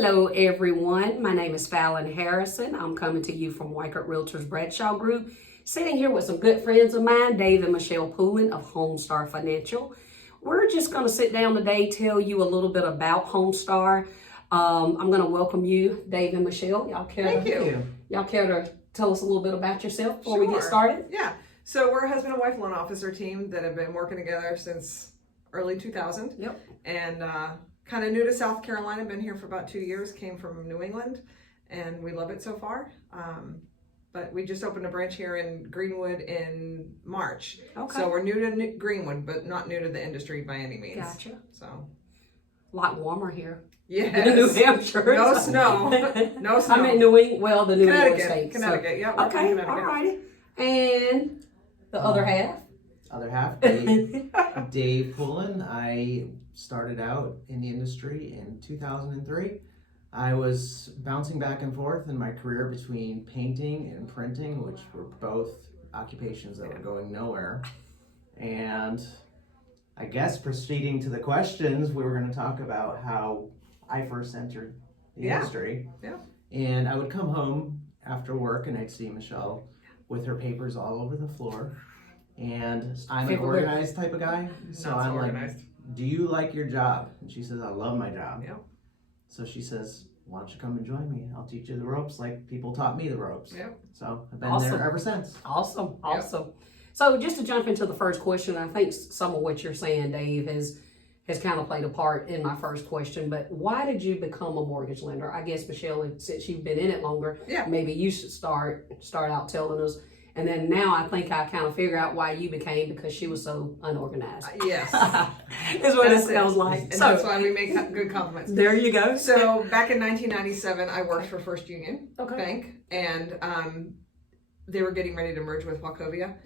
Hello everyone, my name is Fallon Harrison. I'm coming to you from Weichert Realtors Bradshaw Group, sitting here with some good friends of mine, Dave Michele Poulin of Homestar Financial. We're just going to sit down today, tell you a little bit about Homestar. I'm going to welcome you, Dave and Michele. Thank you. Y'all care to tell us a little bit about yourself before Sure. we get started? Yeah. So we're a husband and wife loan officer team that have been working together since early 2000. Yep. And kind of new to South Carolina, been here for about 2 years, came from New England, and we love it so far. But we just opened a branch here in Greenwood in March. Okay. So we're new to Greenwood, but not new to the industry by any means. Gotcha. So. A lot warmer here. Yes. In New Hampshire. No snow. No snow. I'm in New England, well, the New England Connecticut. states. Connecticut, yeah. Okay, Connecticut. all righty. And the other half? Other half, Dave Poulin. I started out in the industry in 2003. I was bouncing back and forth in my career between painting and printing, which were both occupations that were going nowhere. And I guess proceeding to the questions, we were going to talk about how I first entered the industry. Yeah. And I would come home after work and I'd see Michele with her papers all over the floor. And I'm an organized type of guy. So I'm organized. like, do you like your job? And she says, I love my job. Yeah. So she says, why don't you come and join me? I'll teach you the ropes like people taught me the ropes. Yeah. So I've been Awesome. there ever since. Awesome. Yep. So just to jump into the first question, I think some of what you're saying, Dave, has kind of played a part in my first question, but why did you become a mortgage lender? I guess, Michele, since you've been in it longer, maybe you should start out telling us. And then now I think I kind of figure out why you became, because she was so unorganized. Yes. Is what it sounds like. And that's why we make good compliments. There you go. So back in 1997, I worked for First Union Bank, and they were getting ready to merge with Wachovia,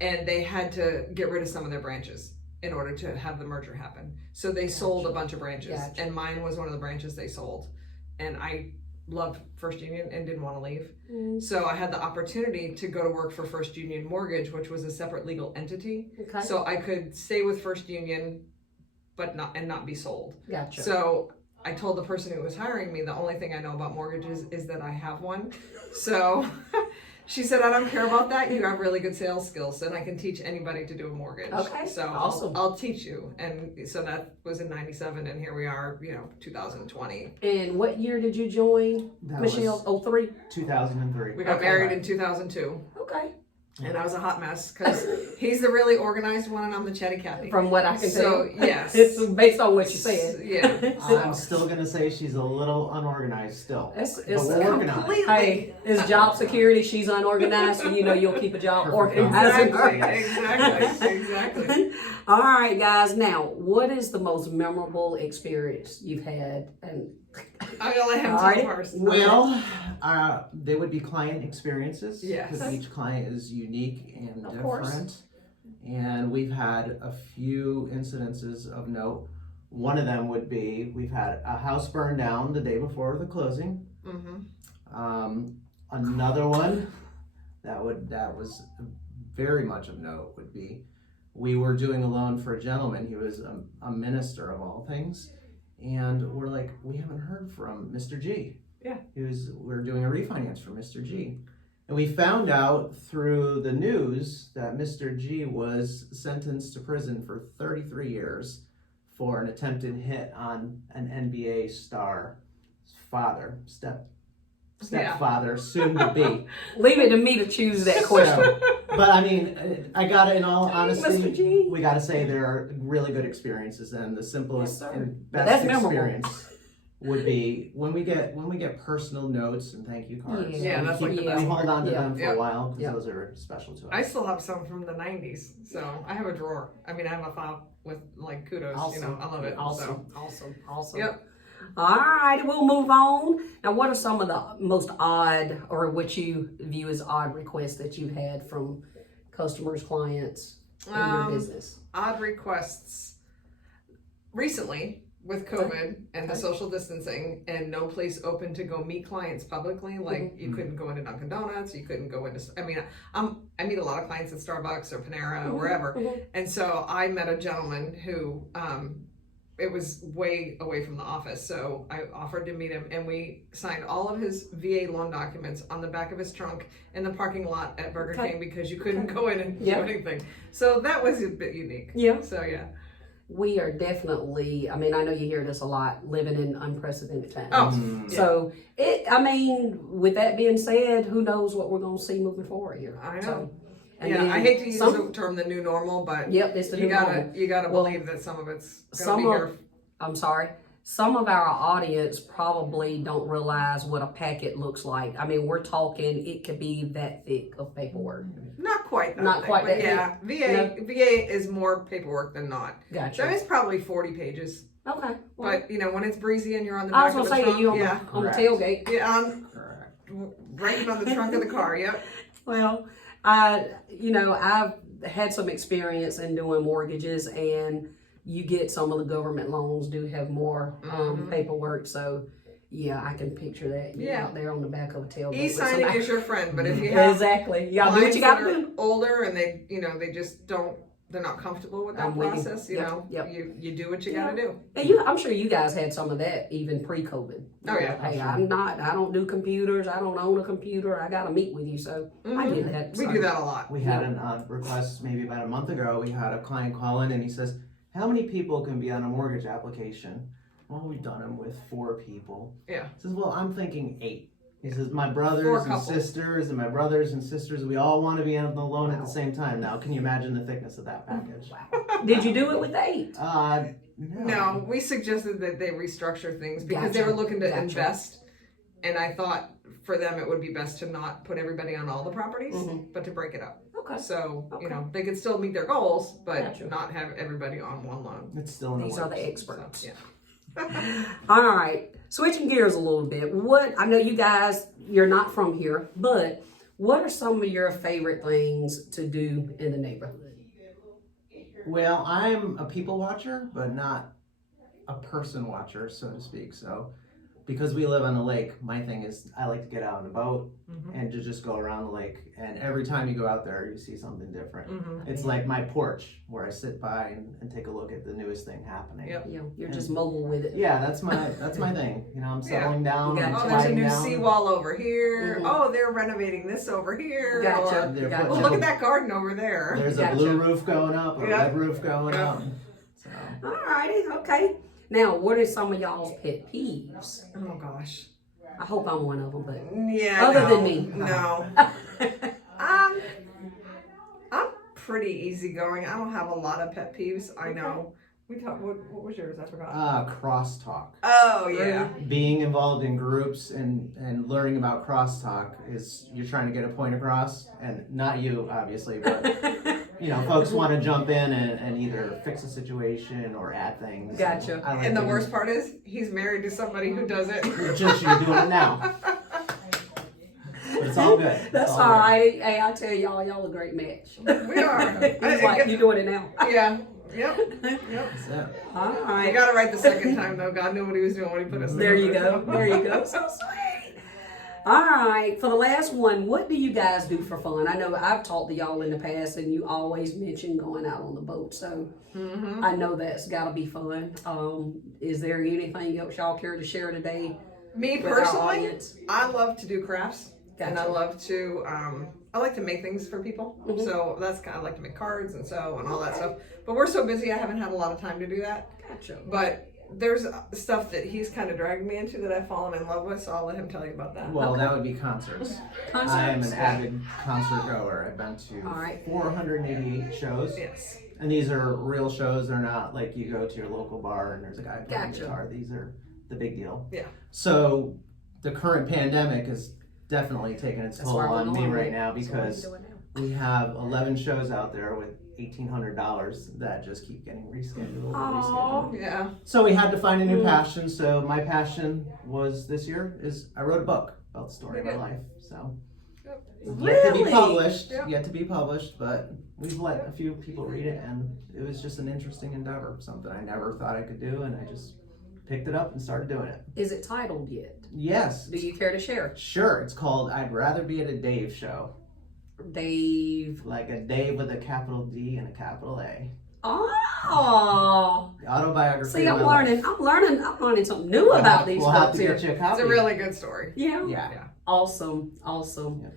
and they had to get rid of some of their branches in order to have the merger happen. So they sold a bunch of branches, and mine was one of the branches they sold. And I loved First Union and didn't want to leave. So I had the opportunity to go to work for First Union Mortgage, which was a separate legal entity. Okay. So I could stay with First Union, but not be sold. Gotcha. So I told the person who was hiring me, the only thing I know about mortgages is that I have one. So she said, I don't care about that. You have really good sales skills, and I can teach anybody to do a mortgage. Okay. So awesome. I'll teach you. And so that was in 97, and here we are, 2020. And what year did you join, Michele? 03? 2003. We got married in 2002. Okay. And I was a hot mess because he's the really organized one and I'm the chatty Cathy. From what I can tell. Yes. It's based on what you said. Yeah. I'm still going to say she's a little unorganized still. It's but we're working on it. Hey, it's job security. She's unorganized, so you'll keep a job organized. Exactly. All right, guys. Now, what is the most memorable experience you've had? And I'm going to let him tell first. Well, they would be client experiences. Yes. Because each client is unique and Of different. course. And we've had a few incidences of note. One of them would be, we've had a house burned down the day before the closing. Another one that was very much of note would be, we were doing a loan for a gentleman. He was a minister of all things. And we're like, we haven't heard from Mr. G. Yeah. We're doing a refinance for Mr. G. And we found out through the news that Mr. G was sentenced to prison for 33 years for an attempted hit on an NBA star father, stepfather, soon to be. Leave it to me to choose that question. But I mean, I got to, in all honesty, Mr. G. we got to say there are really good experiences, and the simplest and best that's experience would be when we get personal notes and thank you cards. Yeah, that's like the best we hold on to them for Yeah. a while because those are special to us. I still have some from the 90s, so I have a drawer. I mean, I have a file with like kudos. Awesome. I love it. Awesome. So. Awesome. Yep. All right, we'll move on. Now, what are some of the most odd, or what you view as odd requests that you've had from customers, clients in your business? Odd requests. Recently, with COVID and the social distancing and no place open to go meet clients publicly, like you couldn't go into Dunkin' Donuts, you couldn't go into, I meet a lot of clients at Starbucks or Panera or wherever. And so I met a gentleman who it was way away from the office. So I offered to meet him, and we signed all of his VA loan documents on the back of his trunk in the parking lot at Burger King, because you couldn't go in and do anything. So that was a bit unique. Yeah. So yeah. We are definitely, I mean, I know you hear this a lot, living in unprecedented times. Oh, So, with that being said, who knows what we're going to see moving forward here. I know. So, I hate to use the term the new normal, but it's the new normal. You gotta believe that some of it's gonna be here. I'm sorry. Some of our audience probably don't realize what a packet looks like. I mean, we're talking, it could be that thick of paperwork. Not quite that Not thick, quite but that yeah, VA is more paperwork than not. Gotcha. So it's probably 40 pages. Okay. But when it's breezy and you're on the I back was of the going to say, trunk, you on the tailgate. Yeah, Correct. right on the trunk of the car, yep. Well, I've had some experience in doing mortgages, and you get some of the government loans do have more paperwork. So, yeah, I can picture that. You're out there on the back of a tailgate. E-signing is your friend, but if you have exactly, you gotta do what you gotta do. Older and they just don't. They're not comfortable with that process. You do what you gotta do. And I'm sure you guys had some of that even pre-COVID. Oh yeah. Hey, I don't do computers. I don't own a computer. I gotta meet with you, so I get that. We do that a lot. We had a request maybe about a month ago. We had a client call in and he says, "How many people can be on a mortgage application?" Well, we've done them with 4 people. Yeah. He says, "Well, I'm thinking 8." He says, my brothers and sisters, we all want to be on the loan at the same time. Now, can you imagine the thickness of that package? Wow. Did you do it with 8? No. We suggested that they restructure things because they were looking to invest. And I thought for them it would be best to not put everybody on all the properties, but to break it up. Okay. So, they could still meet their goals, but not have everybody on one loan. It's still in the These works. are the experts. So, yeah. All right, switching gears a little bit. I know you guys, you're not from here, but what are some of your favorite things to do in the neighborhood? Well, I'm a people watcher, but not a person watcher, so to speak. So, because we live on the lake, my thing is I like to get out on a boat and to just go around the lake. And every time you go out there, you see something different. It's like my porch where I sit by and take a look at the newest thing happening. Yep. You're just mobile with it. Yeah, that's my thing. I'm settling down. Gotcha. There's a new seawall over here. Oh, they're renovating this over here. Gotcha. Oh, look at that garden over there. There's a blue roof going up, a red roof going up. So. All righty, okay. Now, what are some of y'all's pet peeves? Oh gosh. I hope I'm one of them, but other than me. No. I'm pretty easygoing. I don't have a lot of pet peeves. I know. What was yours? I forgot. Crosstalk. Oh yeah. Being involved in groups and learning about crosstalk is you're trying to get a point across, and not you obviously, but folks want to jump in and either fix a situation or add things. Gotcha. And the worst part is he's married to somebody who does it. Just you're doing it now. But it's all good. That's all right. Hey, I tell y'all a great match. We are. He's like, you doing it now. Yeah. Yep. That's it. All right. I got it right the second time though. God knew what he was doing when he put us there. You go. There you go. So sweet. All right. For the last one, what do you guys do for fun? I know I've talked to y'all in the past, and you always mention going out on the boat. So I know that's got to be fun. Is there anything else y'all care to share today? Me personally, I love to do crafts. Gotcha. And I love to, I like to make things for people. So that's kind of like to make cards and all that stuff. But we're so busy, I haven't had a lot of time to do that. Gotcha. But there's stuff that he's kind of dragged me into that I've fallen in love with. So I'll let him tell you about that. Well, that would be concerts. I am an avid concert goer. I've been to 488 shows. Yes. And these are real shows. They're not like you go to your local bar and there's a guy playing guitar. These are the big deal. Yeah. So the current pandemic is definitely taking its toll on me right now because we have 11 shows out there with $1,800 that just keep getting rescheduled. Yeah. So we had to find a new passion. So my passion was this year I wrote a book about the story of my life. So yet to be published, but we've let a few people read it, and it was just an interesting endeavor, something I never thought I could do, and I just picked it up and started doing it. Is it titled yet? Yes. Do you care to share? Sure. It's called I'd Rather Be at a Dave Show. Dave. Like a Dave with a capital D and a capital A. Oh, The autobiography. see, of I'm my learning. life. I'm learning something new about these We'll have folks to here. get you a copy. It's a really good story. Yeah. Yeah. Awesome. Yeah.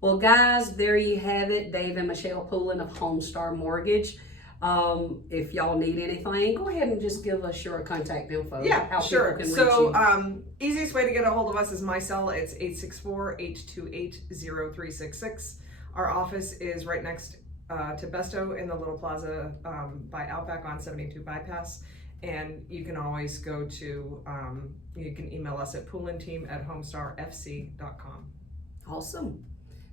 Well, guys, there you have it. Dave and Michele Poulin of Homestar Mortgage. If y'all need anything, go ahead and just give us your contact info. Yeah, how sure. people can So, reach you. easiest way to get a hold of us is my cell. It's 864-828-0366. Our office is right next to Besto in the little plaza by Outback on 72 Bypass. And you can always go to, you can email us at poulinteam@homestarfc.com. Awesome.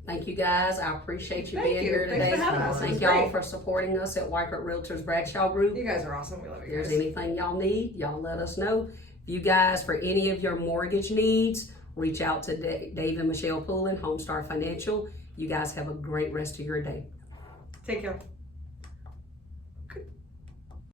Thank you, guys. I appreciate you Thank being you. here Thanks today. for having us. Thank It's y'all great. for supporting us at Weichert Realtors Bradshaw Group. You guys are awesome. We love If you there's guys. anything y'all need, y'all let us know. If you guys, for any of your mortgage needs, reach out to Dave and Michele Poulin, Homestar Financial. You guys have a great rest of your day. Take care.